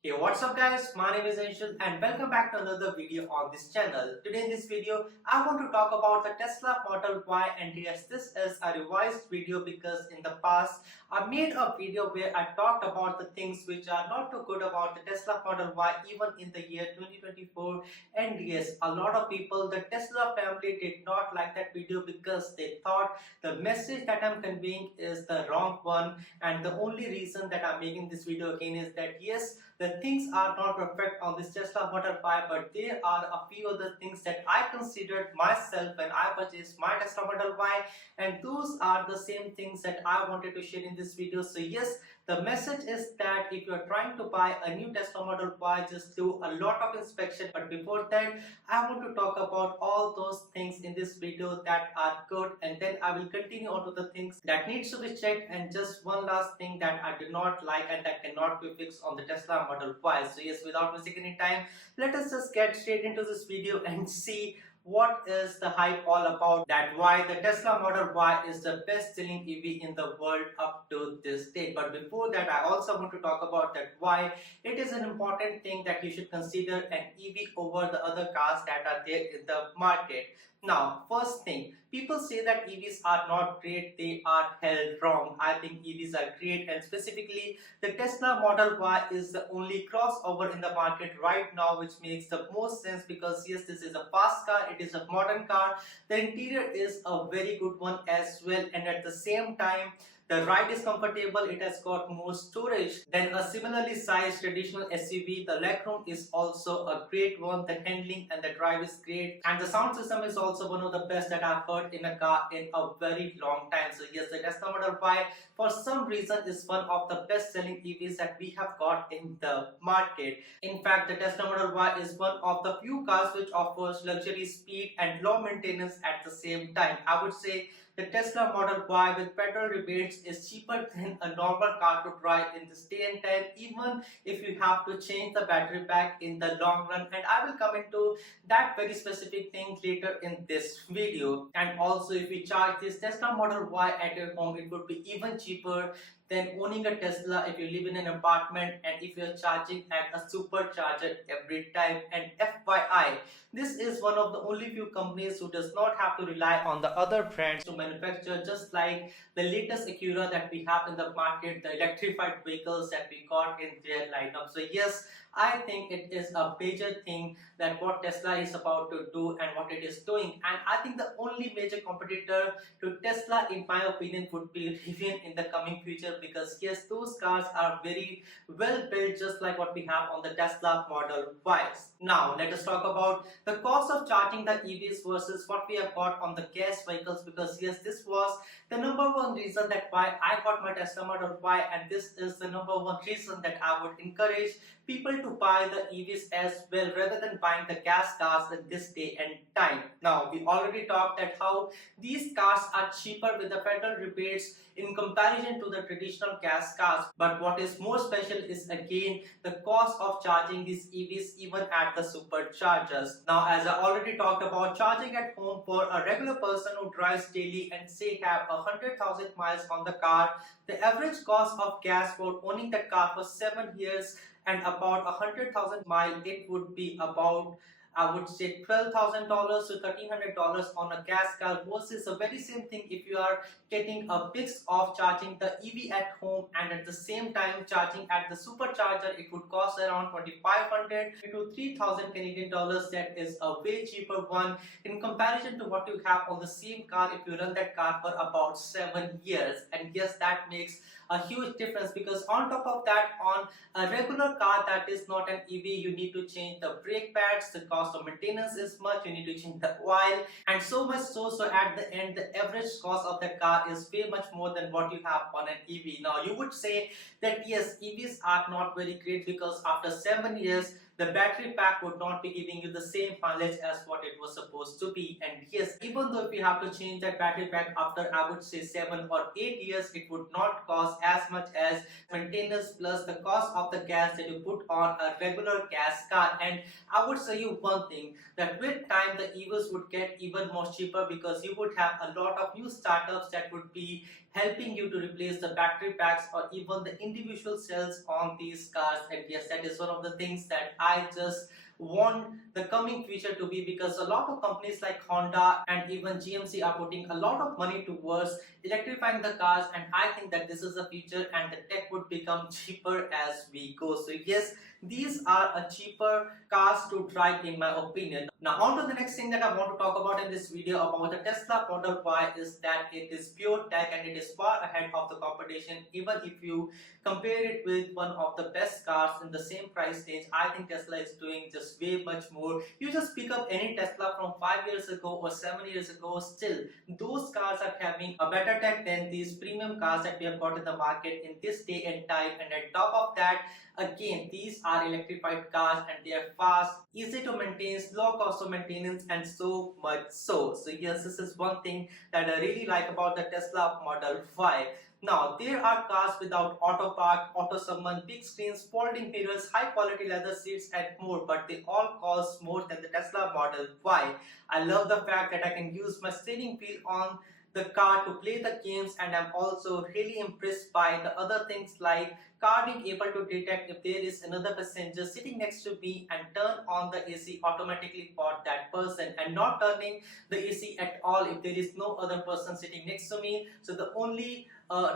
Hey, what's up guys, my name is Anshul and welcome back to another video on this channel. Today in this video, I want to talk about the Tesla Model Y, and yes, this is a revised video because in the past, I made a video where I talked about the things which are not too good about the Tesla Model Y even in the year 2024, and yes, a lot of people, the Tesla family did not like that video because they thought the message that I'm conveying is the wrong one, and the only reason that I'm making this video again is that yes, the things are not perfect on this Tesla Model Y, but there are a few other things that I considered myself when I purchased my Tesla Model Y, and those are the same things that I wanted to share in this video. So yes, the message is that if you are trying to buy a new Tesla Model Y, just do a lot of inspection. But before that, I want to talk about all those things in this video that are good, and then I will continue on to the things that needs to be checked, and just one last thing that I do not like and that cannot be fixed on the Tesla Model Y. So yes, without wasting any time, let us just get straight into this video and see what is the hype all about, that why the Tesla Model Y is the best selling EV in the world up to this date. But before that, I also want to talk about that why it is an important thing that you should consider an EV over the other cars that are there in the market. Now, first thing, people say that EVs are not great, they are held wrong. I think EVs are great, and specifically the Tesla Model Y is the only crossover in the market right now, which makes the most sense because yes, this is a fast car, it is a modern car, the interior is a very good one as well, and at the same time, the ride is comfortable, it has got more storage than a similarly sized traditional SUV. The legroom is also a great one, the handling and the drive is great, and the sound system is also one of the best that I've heard in a car in a very long time. So yes, the Tesla Model Y for some reason is one of the best selling EVs that we have got in the market. In fact, the Tesla Model Y is one of the few cars which offers luxury, speed and low maintenance at the same time. I would say the Tesla Model Y with petrol rebates is cheaper than a normal car to drive in this day and time, even if you have to change the battery pack in the long run, and I will come into that very specific thing later in this video. And also, if you charge this Tesla Model Y at your home, it would be even cheaper than owning a Tesla if you live in an apartment and if you're charging at a supercharger every time. And FYI, this is one of the only few companies who does not have to rely on the other brands to manufacture, just like the latest Acura that we have in the market, the electrified vehicles that we got in their lineup. So yes, I think it is a major thing that what Tesla is about to do and what it is doing. And I think the only major competitor to Tesla, in my opinion, would be Rivian in the coming future, because yes, those cars are very well built, just like what we have on the Tesla Model Ys. Now, let us talk about the cost of charging the EVs versus what we have got on the gas vehicles, because yes, this was the number one reason that why I got my Tesla Model Y, and this is the number one reason that I would encourage people to buy the EVs as well rather than buying the gas cars in this day and time. Now, we already talked at how these cars are cheaper with the federal rebates in comparison to the traditional gas cars, but what is more special is again the cost of charging these EVs even at the superchargers. Now, as I already talked about, charging at home for a regular person who drives daily and say have 100,000 miles on the car, the average cost of gas for owning the car for 7 years and about 100,000 miles, it would be about, I would say, $12,000 to $1,300 on a gas car, versus the very same thing if you are getting a mix of charging the EV at home and at the same time charging at the supercharger. It would cost around 2,500 to 3,000 Canadian dollars. That is a way cheaper one in comparison to what you have on the same car if you run that car for about 7 years. And yes, that makes a huge difference, because on top of that, on a regular car that is not an EV, you need to change the brake pads, the cost of maintenance is much, you need to change the oil, and so much so at the end the average cost of the car is way much more than what you have on an EV. Now, you would say that yes, EVs are not very great because after 7 years the battery pack would not be giving you the same mileage as what it was supposed to be. And yes, even though if you have to change that battery pack after, I would say, 7 or 8 years, it would not cost as much as maintenance plus the cost of the gas that you put on a regular gas car. And I would say you one thing, that with time the EVs would get even more cheaper, because you would have a lot of new startups that would be helping you to replace the battery packs or even the individual cells on these cars. And yes, that is one of the things that I just want the coming future to be, because a lot of companies like Honda and even GMC are putting a lot of money towards electrifying the cars, and I think that this is the future and the tech would become cheaper as we go. So yes, these are a cheaper cars to drive in my opinion. Now on to the next thing that I want to talk about in this video about the Tesla Model Y is that it is pure tech and it is far ahead of the competition. Even if you compare it with one of the best cars in the same price range, I think Tesla is doing just way much more. You just pick up any Tesla from 5 years ago or 7 years ago, still those cars are having a better tech than these premium cars that we have got in the market in this day and time. And on top of that, again, these are electrified cars and they are fast, easy to maintain, low cost of maintenance, and so much so. So yes, this is one thing that I really like about the Tesla Model Y. Now, there are cars without auto park, auto summon, big screens, folding mirrors, high quality leather seats and more, but they all cost more than the Tesla Model Y. I love the fact that I can use my steering wheel on the car to play the games, and I'm also really impressed by the other things like car being able to detect if there is another passenger sitting next to me and turn on the AC automatically for that person, and not turning the AC at all if there is no other person sitting next to me. So the only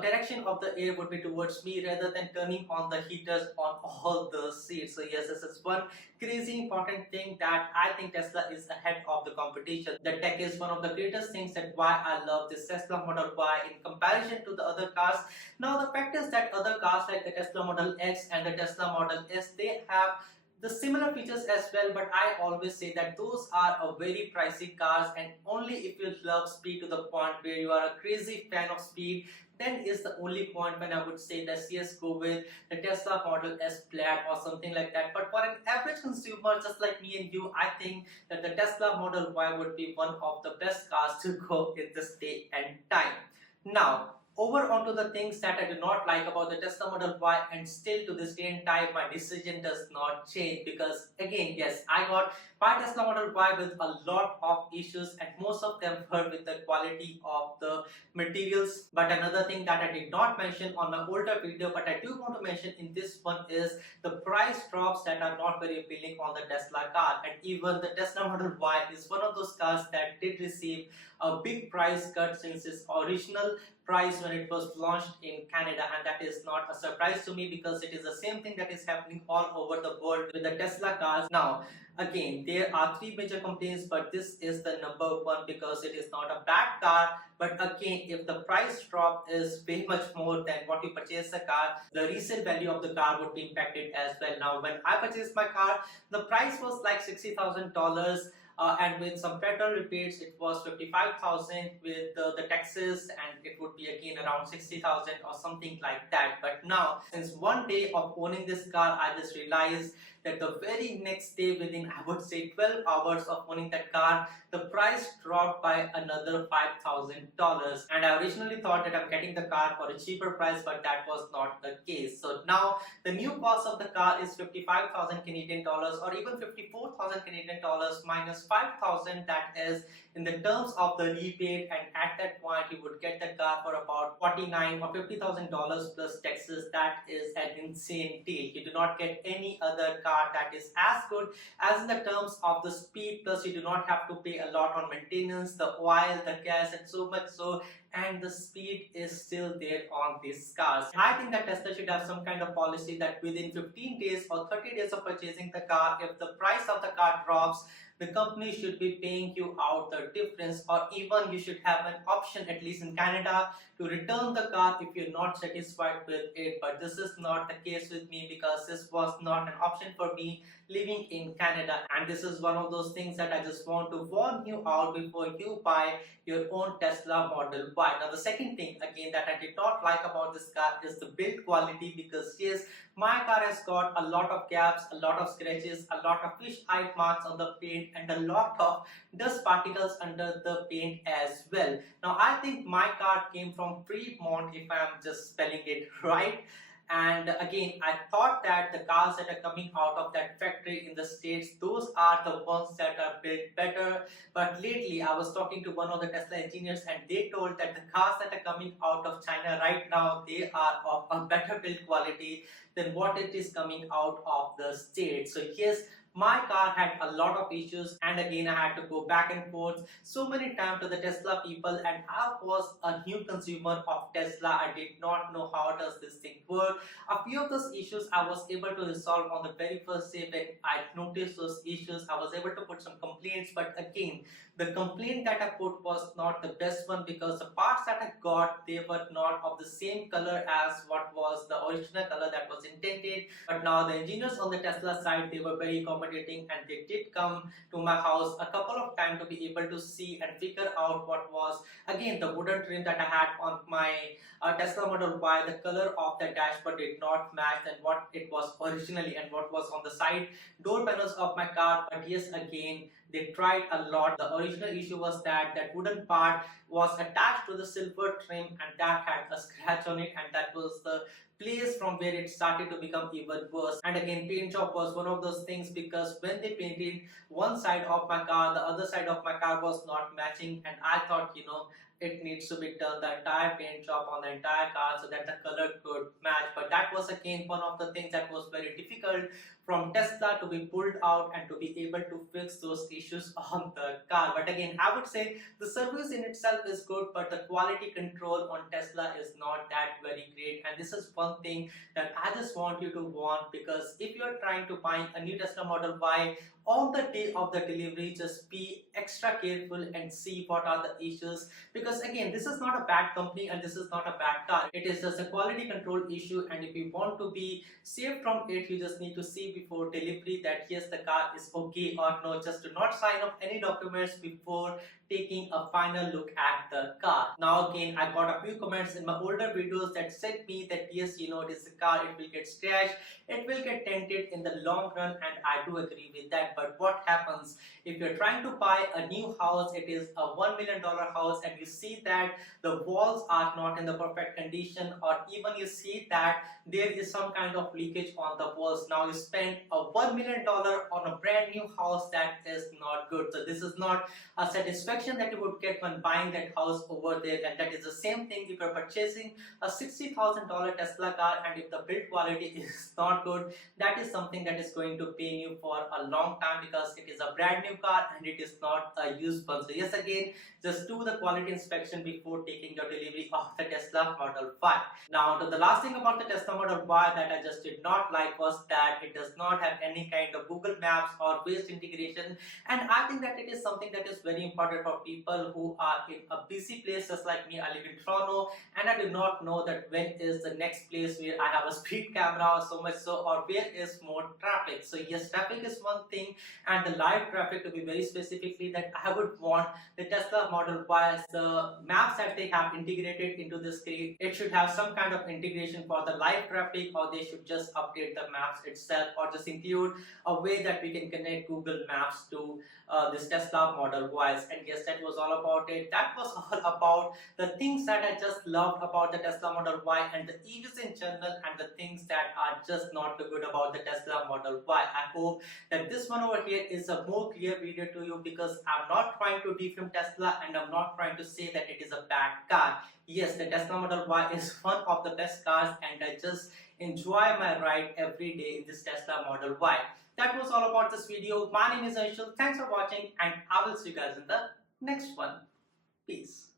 direction of the air would be towards me rather than turning on the heaters on all the seats. So yes, this is one crazy important thing that I think Tesla is ahead of the competition. The tech is one of the greatest things that why I love this Tesla Model Y in comparison to the other cars. Now the fact is that other cars like the Tesla Model X and the Tesla Model S, they have the similar features as well, but I always say that those are a very pricey cars, and only if you love speed to the point where you are a crazy fan of speed, then is the only point when I would say that yes, go with the Tesla Model S Plaid or something like that. But for an average consumer just like me and you, I think that the Tesla Model Y would be one of the best cars to go in this day and time. Now, over onto the things that I do not like about the Tesla Model Y, and still to this day and time my decision does not change, because again, yes, I got my Tesla Model Y with a lot of issues and most of them were with the quality of the materials. But another thing that I did not mention on my older video but I do want to mention in this one is the price drops that are not very appealing on the Tesla car. And even the Tesla Model Y is one of those cars that did receive a big price cut since its original price when it was launched in Canada, and that is not a surprise to me because it is the same thing that is happening all over the world with the Tesla cars. Now again, there are three major complaints, but this is the number one because it is not a bad car. But again, if the price drop is way much more than what you purchase the car, the resale value of the car would be impacted as well. Now when I purchased my car, the price was like $60,000. And with some petrol rebates it was 55,000 with the taxes, and it would be again around 60,000 or something like that. But now since one day of owning this car, I just realized that the very next day, within I would say 12 hours of owning that car, the price dropped by another $5,000. And I originally thought that I'm getting the car for a cheaper price, but that was not the case. So now the new cost of the car is 55,000 Canadian dollars or even 54,000 Canadian dollars minus 5,000, that is in the terms of the rebate, and at that point you would get the car for about 49 or 50,000 dollars plus taxes. That is an insane deal. You do not get any other car that is as good as in the terms of the speed, plus you do not have to pay a lot on maintenance, the oil, the gas, and so much so, and the speed is still there on these cars. I think that Tesla should have some kind of policy that within 15 days or 30 days of purchasing the car, if the price of the car drops, the company should be paying you out the difference, or even you should have an option, at least in Canada, to return the car if you're not satisfied with it. But this is not the case with me because this was not an option for me living in Canada, and this is one of those things that I just want to warn you out before you buy your own Tesla Model Y. Now the second thing again that I did not like about this car is the build quality, because yes, my car has got a lot of gaps, a lot of scratches, a lot of fish eye marks on the paint, and a lot of dust particles under the paint as well. Now I think my car came from Fremont, if I am just spelling it right, And again, I thought that the cars that are coming out of that factory in the States, those are the ones that are built better. But lately, I was talking to one of the Tesla engineers, and they told that the cars that are coming out of China right now, they are of a better build quality than what it is coming out of the States. So yes, my car had a lot of issues, and again I had to go back and forth so many times to the Tesla people, and I was a new consumer of Tesla. I did not know how does this thing work. A few of those issues I was able to resolve on the very first day. When I noticed those issues, I was able to put some complaints, but again, the complaint that I put was not the best one, because the parts that I got, they were not of the same color as what was the original color that was intended. But now the engineers on the Tesla side, they were very accommodating, and they did come to my house a couple of times to be able to see and figure out what was again the wooden trim that I had on my Tesla Model Y. The color of the dashboard did not match than what it was originally and what was on the side door panels of my car. But yes, again, they tried a lot. The original issue was that that wooden part was attached to the silver trim, and that had a scratch on it, and that was the place from where it started to become even worse. And again, paint job was one of those things, because when they painted one side of my car, the other side of my car was not matching, and I thought, it needs to be done, the entire paint job on the entire car, so that the color could match. But that was again one of the things that was very difficult from Tesla to be pulled out and to be able to fix those issues on the car. But again, I would say the service in itself is good, but the quality control on Tesla is not that very great. And this is one thing that I just want you to warn, because if you are trying to buy a new Tesla Model Y, on the day of the delivery, just be extra careful and see what are the issues, because again, this is not a bad company and this is not a bad car. It is just a quality control issue, and if you want to be safe from it, you just need to see before delivery that yes, the car is okay or no. Just do not sign off any documents before taking a final look at the car. Now again, I got a few comments in my older videos that said me that yes, it is a car, it will get scratched, it will get dented in the long run, and I do agree with that. But what happens if you're trying to buy a new house, it is a $1 million house, and you see that the walls are not in the perfect condition, or even you see that there is some kind of leakage on the walls. Now you spend a $1 million on a brand new house, that is not good. So this is not a satisfaction that you would get when buying that house over there. And that is the same thing if you're purchasing a $60,000 Tesla car, and if the build quality is not good, that is something that is going to pain you for a long time, because it is a brand new car and it is not a used one. So yes, again, just do the quality inspection before taking your delivery of the Tesla Model Y. Now, the last thing about the Tesla Model Y that I just did not like was that it does not have any kind of Google Maps or Waze integration, and I think that it is something that is very important for people who are in a busy place just like me. I live in Toronto, and I do not know that when is the next place where I have a speed camera, or so much so, or where is more traffic. So yes, traffic is one thing, and the live traffic, to be very specifically, that I would want the Tesla Model Y, the maps that they have integrated into the screen, it should have some kind of integration for the live traffic, or they should just update the maps itself, or just include a way that we can connect Google Maps to this Tesla Model Y. And yes, that was all about it. That was all about the things that I just loved about the Tesla Model Y and the EVs in general, and the things that are just not too good about the Tesla Model Y. I hope that this one over here is a more clear video to you, because I'm not trying to defame Tesla, and I'm not trying to say that it is a bad car. Yes, the Tesla Model Y is one of the best cars, and I just enjoy my ride every day in this Tesla Model Y. That was all about this video. My name is Anshul. Thanks for watching, and I will see you guys in the next one. Peace.